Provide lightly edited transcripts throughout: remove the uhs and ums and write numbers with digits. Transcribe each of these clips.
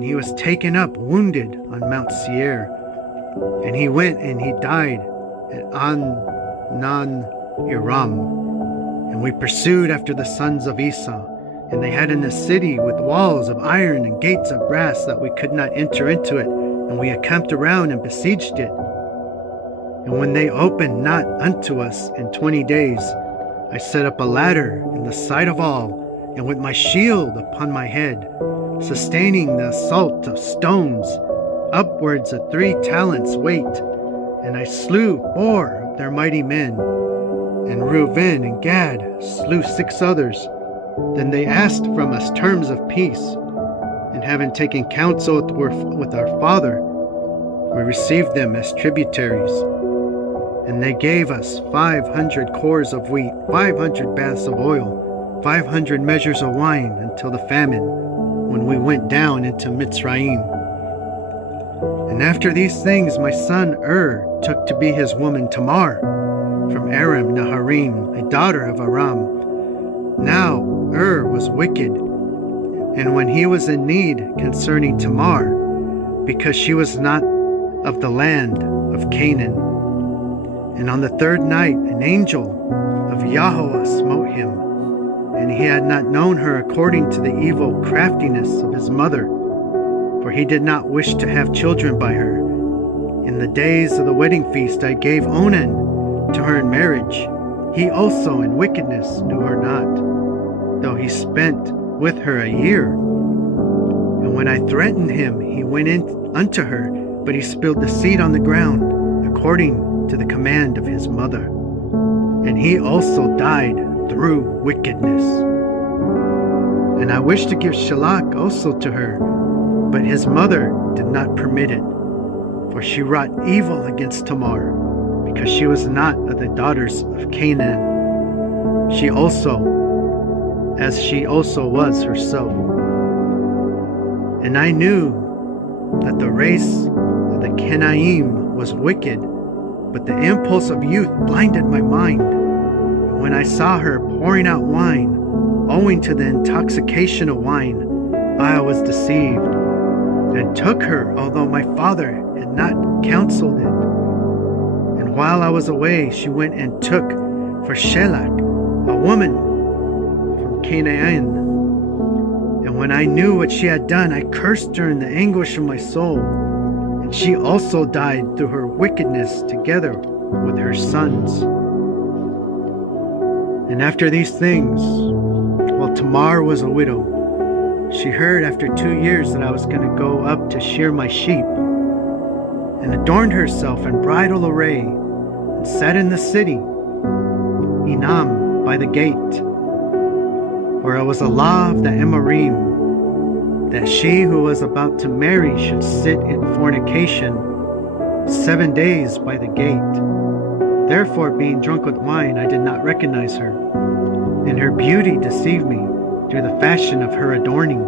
and he was taken up wounded on Mount Seir. And he went and he died at An-nan-iram. And we pursued after the sons of Esau, and they had in a city with walls of iron and gates of brass that we could not enter into it, and we encamped around and besieged it. And when they opened not unto us in 20 days, I set up a ladder in the sight of all, and with my shield upon my head, sustaining the assault of stones, upwards of 3 talents weight, and I slew 4 of their mighty men, and Reuben and Gad slew 6 others. Then they asked from us terms of peace, and having taken counsel with our father, we received them as tributaries. And they gave us 500 cores of wheat, 500 baths of oil, 500 measures of wine, until the famine, when we went down into Mitzrayim. And after these things my son took to be his woman Tamar, from Aram Naharim, a daughter of Aram. Now was wicked, and when he was in need concerning Tamar, because she was not of the land of Canaan. And on the 3rd night an angel of Yahweh smote him, and he had not known her according to the evil craftiness of his mother, for he did not wish to have children by her. In the days of the wedding feast I gave Onan to her in marriage. He also in wickedness knew her not, though he spent with her a year. And when I threatened him, he went in unto her, but he spilled the seed on the ground, according to the command of his mother. And he also died through wickedness. And I wished to give Shalach also to her, but his mother did not permit it, for she wrought evil against Tamar, because she was not of the daughters of Canaan. She also was herself. And I knew that the race of the Canaim was wicked, but the impulse of youth blinded my mind. And when I saw her pouring out wine, owing to the intoxication of wine, I was deceived, and took her, although my father had not counseled it. And while I was away, she went and took for Shelach a woman from Canaan. And when I knew what she had done, I cursed her in the anguish of my soul. And she also died through her wickedness together with her sons. And after these things, while Tamar was a widow, she heard after 2 years that I was going to go up to shear my sheep, and adorned herself in bridal array, and sat in the city, Enam, by the gate. For it was a law of the Amorim, that she who was about to marry should sit in fornication 7 days by the gate. Therefore, being drunk with wine, I did not recognize her, and her beauty deceived me through the fashion of her adorning.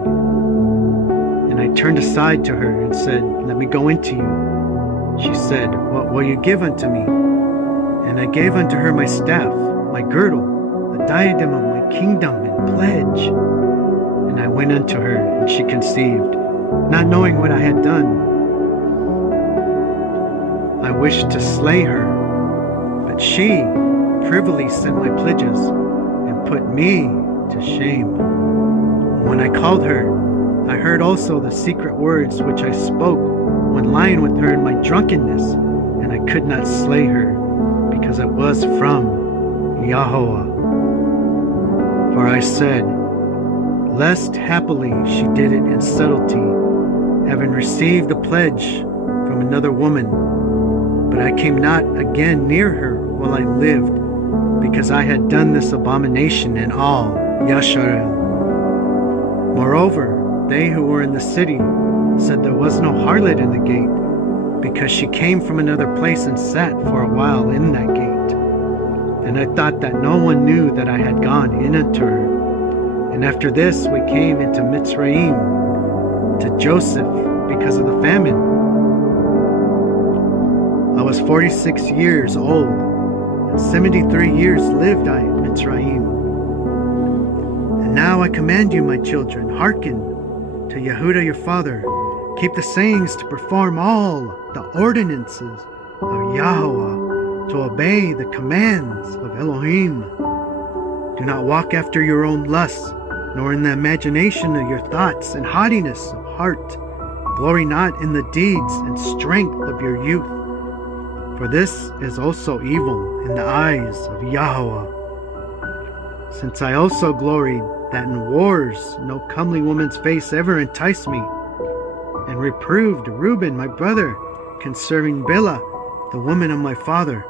And I turned aside to her and said, "Let me go into you." She said, "What will you give unto me?" And I gave unto her my staff, my girdle, the diadem of my kingdom and pledge. And I went unto her, and she conceived, not knowing what I had done. I wished to slay her, but she privily sent my pledges, and put me to shame. When I called her, I heard also the secret words which I spoke when lying with her in my drunkenness, and I could not slay her, because it was from Yahweh. For I said, lest haply she did it in subtlety, having received a pledge from another woman. But I came not again near her while I lived, because I had done this abomination in all Yasharel. Moreover, they who were in the city said there was no harlot in the gate, because she came from another place and sat for a while in that gate. And I thought that no one knew that I had gone in unto her. And after this we came into Mitzrayim to Joseph because of the famine. I was 46 years old, and 73 years lived I in Mitzrayim. And now I command you, my children, hearken to Yehudah your father, Keep the sayings to perform all the ordinances of Yahweh, to obey the commands of Elohim. Do not walk after your own lusts, nor in the imagination of your thoughts and haughtiness of heart. Glory not in the deeds and strength of your youth, for this is also evil in the eyes of Yahweh. Since I also gloried that in wars no comely woman's face ever enticed me, and reproved Reuben my brother concerning Bilhah, the woman of my father,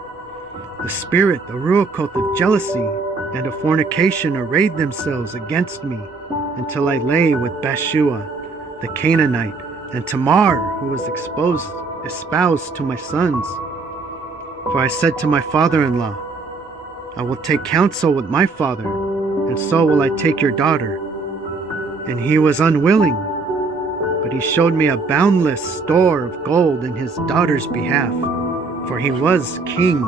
the spirit, the ruach of jealousy and of fornication arrayed themselves against me, until I lay with Bathshua, the Canaanite, and Tamar, who was espoused to my sons. For I said to my father-in-law, I will take counsel with my father, and so will I take your daughter. And he was unwilling, but he showed me a boundless store of gold in his daughter's behalf, for he was king,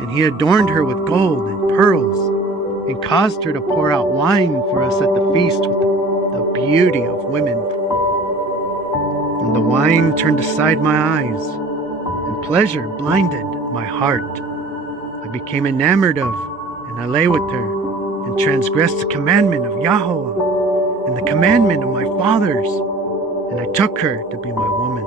and he adorned her with gold and pearls, and caused her to pour out wine for us at the feast with the beauty of women. And the wine turned aside my eyes, and pleasure blinded my heart. I became enamored of, and I lay with her, and transgressed the commandment of Yahweh, and the commandment of my fathers, and I took her to be my woman.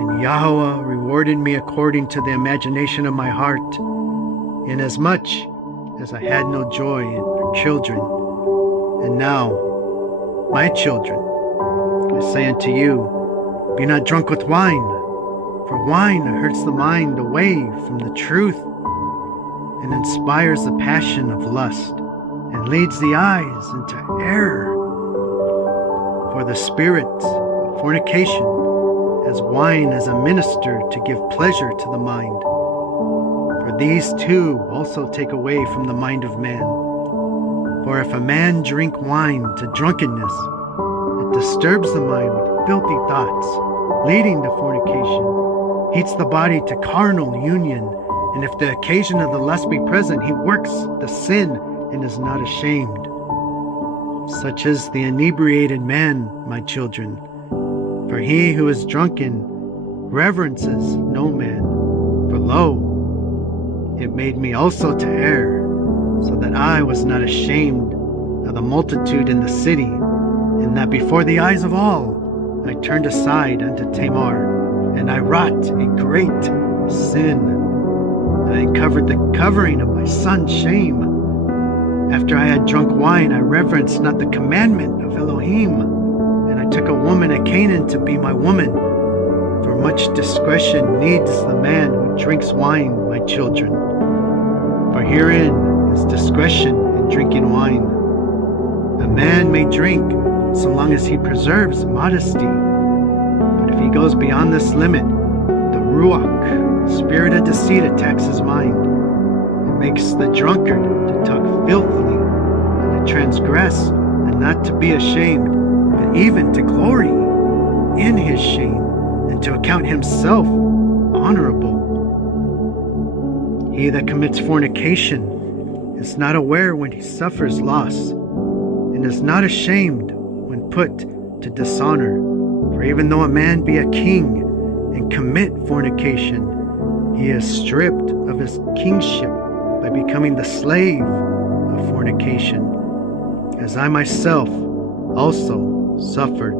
And Yahweh rewarded me according to the imagination of my heart, inasmuch as I had no joy in her children. And now, my children, I say unto you, be not drunk with wine, for wine hurts the mind away from the truth, and inspires the passion of lust, and leads the eyes into error. For the spirit of fornication has wine as a minister to give pleasure to the mind. For these two also take away from the mind of man. For if a man drink wine to drunkenness, it disturbs the mind with filthy thoughts, leading to fornication, heats the body to carnal union, and if the occasion of the lust be present, he works the sin and is not ashamed. Such is the inebriated man, my children. For he who is drunken reverences no man. For lo, it made me also to err, so that I was not ashamed of the multitude in the city, and that before the eyes of all I turned aside unto Tamar, and I wrought a great sin. I uncovered the covering of my son's shame. After I had drunk wine, I reverenced not the commandment of Elohim, and I took a woman of Canaan to be my woman. For much discretion needs the man who drinks wine, my children. For herein is discretion in drinking wine. A man may drink so long as he preserves modesty, but if he goes beyond this limit, the ruach, spirit of deceit, attacks his mind. It makes the drunkard to talk filthily, and to transgress, and not to be ashamed, but even to glory in his shame, and to account himself honorable. He that commits fornication is not aware when he suffers loss, and is not ashamed when put to dishonor. For even though a man be a king and commit fornication, he is stripped of his kingship by becoming the slave of fornication, as I myself also suffered